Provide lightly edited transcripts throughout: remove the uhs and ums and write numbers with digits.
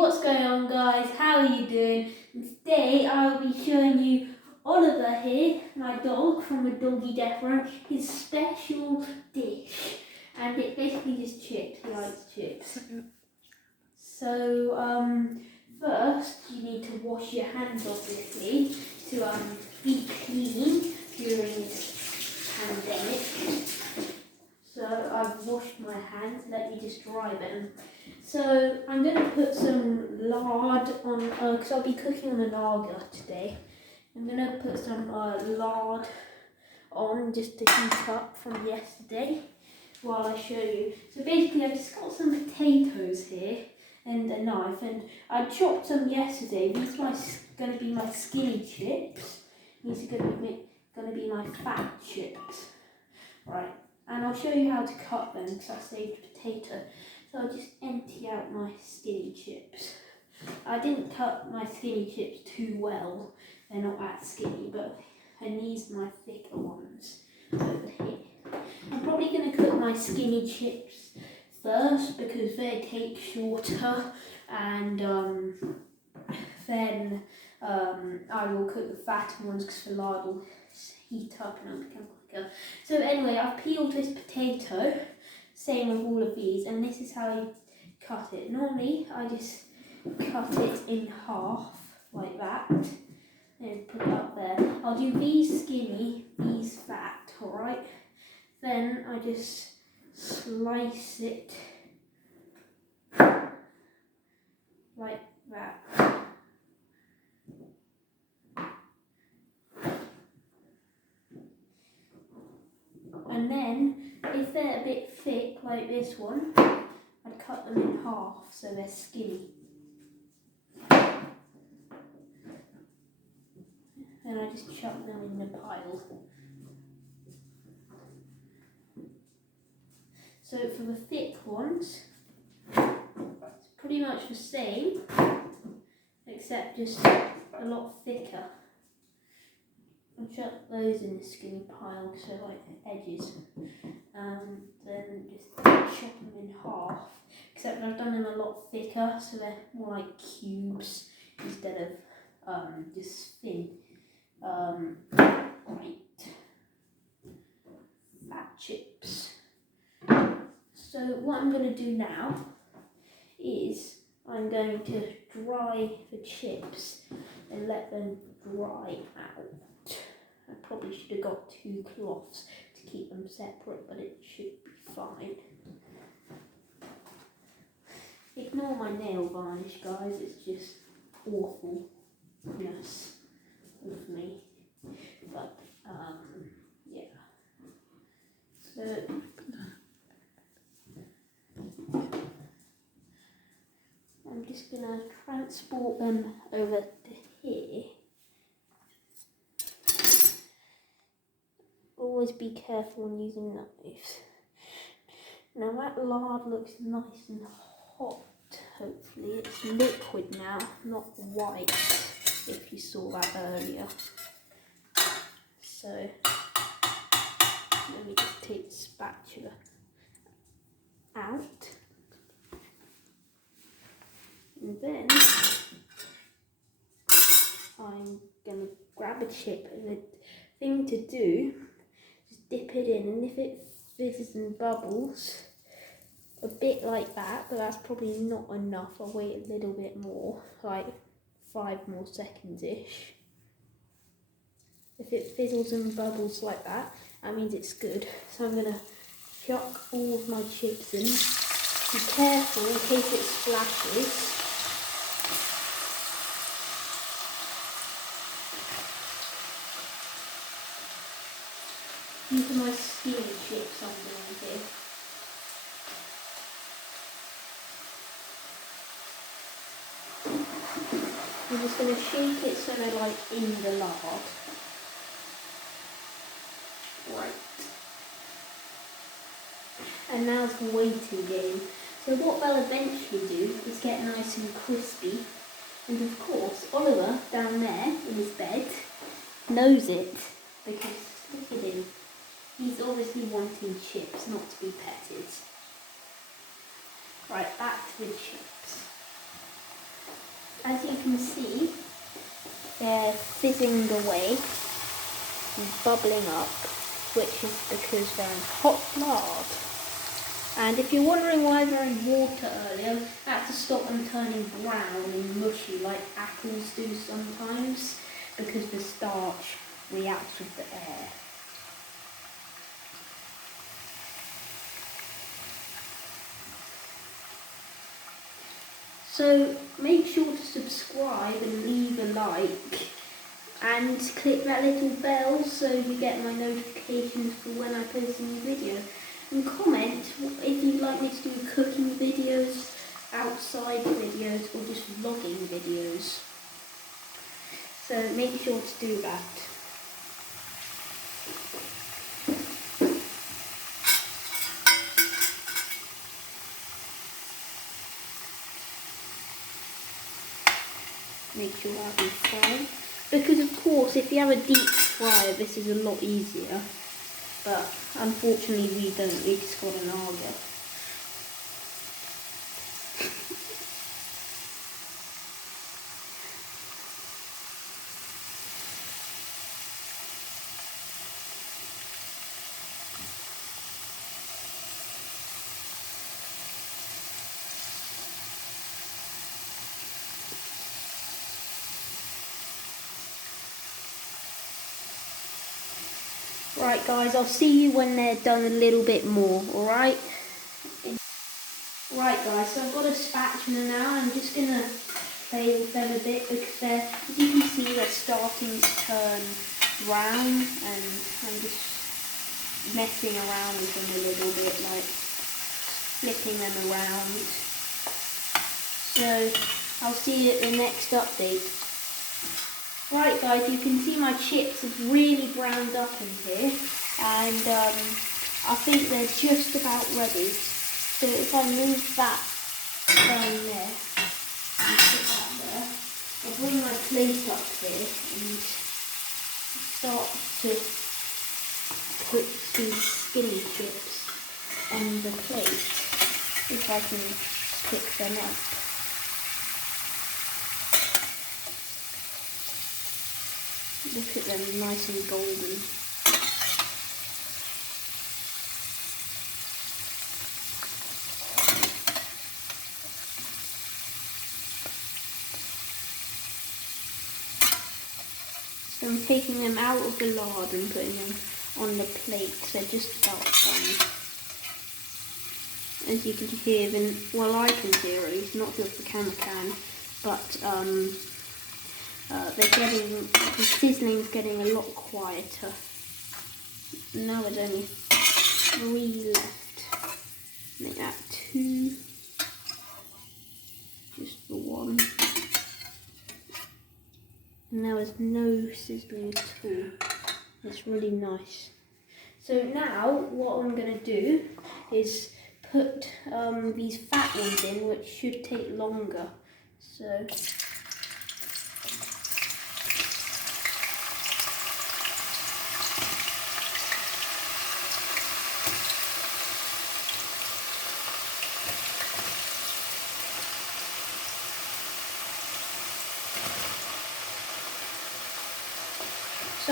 what's going on guys? How are you doing? And today I will be showing you Oliver here, my dog from a Doggy Death Run, his special dish. And it's basically just chips, he likes chips. So first you need to wash your hands obviously to be clean during this pandemic. So I've washed my hands, let me just dry them. So I'm going to put some lard on, because I'll be cooking on an Aga today. I'm going to put some lard on just to heat up from yesterday while I show you. So basically I've just got some potatoes here and a knife, and I chopped some yesterday. These are going to be my skinny chips. These are going to be my fat chips. Right. And I'll show you how to cut them because I saved potato. So I'll just empty out my skinny chips. I didn't cut my skinny chips too well. They're not that skinny, and these are my thicker ones over here. I'm probably going to cook my skinny chips first because they take shorter, and then I will cook the fatter ones because the lard will heat up and it'll become quicker. So anyway, I've peeled this potato, same with all of these, and this is how you cut it. Normally I just cut it in half like that and put it up there. I'll do these skinny, these fat, alright? Then I just slice it like that. And then, if they're a bit thick, like this one, I'd cut them in half so they're skinny. Then I just chuck them in the pile. So for the thick ones, it's pretty much the same, except just a lot thicker. I'll chuck those in the skinny pile, so like the edges. Then just chop them in half, except I've done them a lot thicker, so they're more like cubes instead of just thin. Right. Fat chips. So what I'm going to do now is I'm going to dry the chips and let them dry out. I probably should have got 2 cloths to keep them separate, but it should be fine. Ignore my nail varnish, guys, it's just awfulness with me. But, yeah. So, I'm just going to transport them over to here. Always be careful when using knives. Now that lard looks nice and hot, hopefully. It's liquid now, not white, if you saw that earlier. So, let me just take the spatula out. And then, I'm going to grab a chip, and the thing to do is dip it in, and if it fizzes and bubbles, a bit like that, but that's probably not enough. I'll wait a little bit more, like 5 more seconds-ish. If it fizzles and bubbles like that, that means it's good. So I'm going to chuck all of my chips in. Be careful in case it splashes. These are my skinny chips I'm doing here. I'm just going to shake it so they're like in the lard. Right. And now it's the waiting game. So what they'll eventually do is get nice and crispy. And of course, Oliver down there in his bed knows it because look at him. He's obviously wanting chips, not to be petted. Right, back to the chips. as you can see, they're fizzing away, bubbling up, which is because they're in hot lard. And if you're wondering why they're in water earlier, that's to stop them turning brown and mushy like apples do sometimes, because the starch reacts with the air. So make sure to subscribe and leave a like, and click that little bell so you get my notifications for when I post a new video. And comment if you'd like me to do cooking videos, outside videos, or just vlogging videos. So make sure to do that. Make sure that is fine. Because of course, if you have a deep fryer, this is a lot easier. But unfortunately we don't, we just got an auger. Right guys, I'll see you when they're done a little bit more, alright? Right guys, so I've got a spatula now. I'm just going to play with them a bit because they're, as you can see, they're starting to turn brown, and I'm just messing around with them a little bit, like flipping them around. So I'll see you at the next update. Right guys, you can see my chips have really browned up in here, and I think they're just about ready. So if I move that down there and put that there, I'll bring my plate up here and start to put these skinny chips on the plate, if I can pick them up. Look at them, nice and golden. So I'm taking them out of the lard and putting them on the plate. They're just about done. As you can hear them, well, I can hear at least, not sure if the camera can, but the sizzling's getting a lot quieter. Now there's only 3 left. Make that 2. Just the 1. And now there's no sizzling at all. It's really nice. So now what I'm going to do is put these fat ones in, which should take longer. So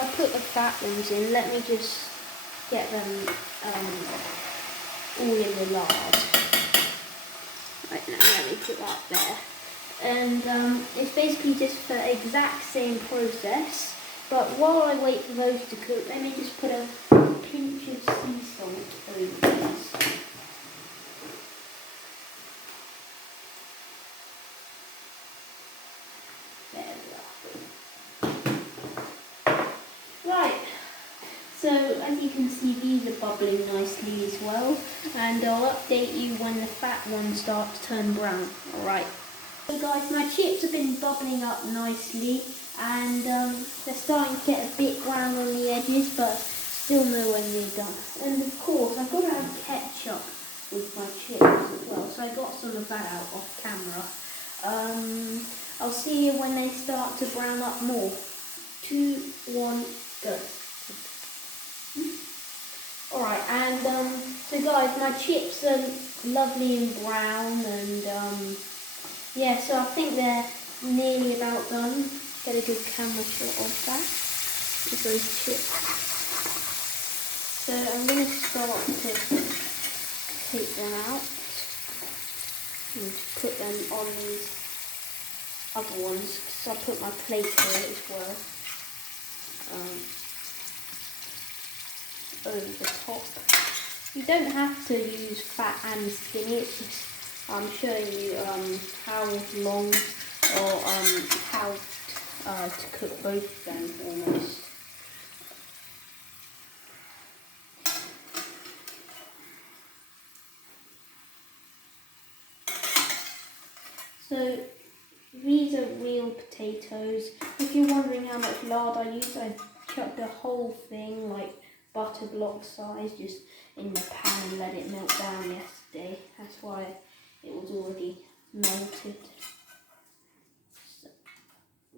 I'll put the fat ones in. Let me just get them all in the lard. Right, now let me put that there. And it's basically just the exact same process. But while I wait for those to cook, let me just put a pinch of sea salt over these. There we are. Right, so as you can see, these are bubbling nicely as well, and I'll update you when the fat ones start to turn brown. Alright, so guys, my chips have been bubbling up nicely, and they're starting to get a bit brown on the edges, but still nowhere near done. And of course, I've got to have ketchup with my chips as well, so I got some of that out off camera. I'll see you when they start to brown up more. 2, 1, go. Alright, and so guys, my chips are lovely and brown, and yeah, so I think they're nearly about done. Get a good camera shot of that with those chips. So I'm going to start to take them out and put them on these other ones, because I put my plate here as well, over the top. You don't have to use fat and skinny, it's just I'm showing you how long or how to cook both of them almost. So these are real potatoes. If you're wondering how much lard I used, I chucked the whole thing, like butter block size, just in the pan and let it melt down yesterday. That's why it was already melted. So,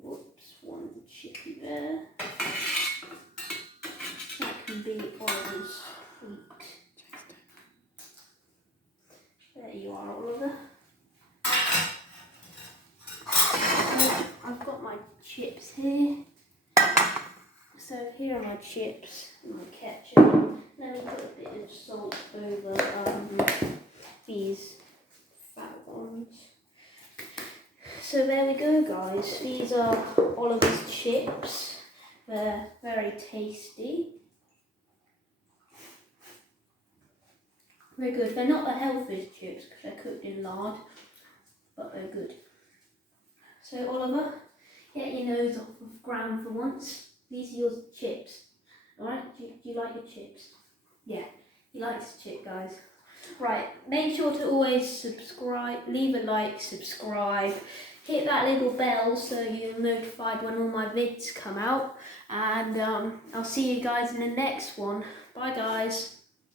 whoops, one chippy there. That can be Oliver's sweet. There you are, Oliver. I've got my chips here. So here are my chips and my ketchup. Let me put a bit of salt over these fat ones. So there we go, guys. These are Oliver's chips. They're very tasty. They're good. They're not the healthiest chips because they're cooked in lard, but they're good. So Oliver, get your nose off of the ground for once. These are your chips. Alright, do you like your chips? Yeah, he likes the chip, guys. Right, make sure to always subscribe, leave a like, subscribe, hit that little bell so you're notified when all my vids come out. And I'll see you guys in the next one. Bye, guys.